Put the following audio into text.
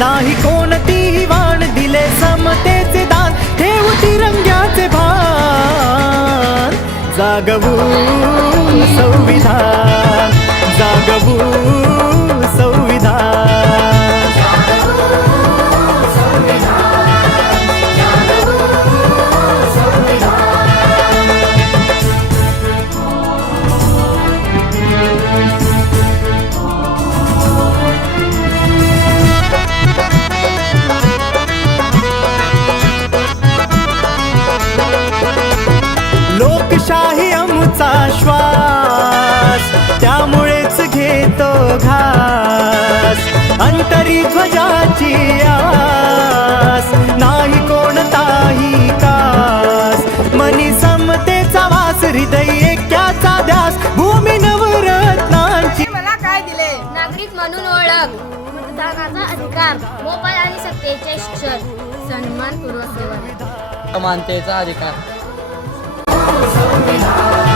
नाही कोणतीही वाण, दिले समतेचे दान, ठेवू तिरंग्याचे भान. जागवू संविधान, जागवू संविधान. लोकशाही आमचा श्वास, त्यामुळेच घेतो घास. अंतरी ध्वजाची आस, नाही कोणताही कास. मनी समतेचा वास, हृदय ऐक्याचा ध्यास. भूमी नवरत्नांची. मला काय दिले? नागरिक म्हणून ओळख, मतदानाचा अधिकार, मोबाईल आणि सत्तेचे शिक्षण, सन्मानपूर्वक सेवा, समानतेचा अधिकार. संविधान.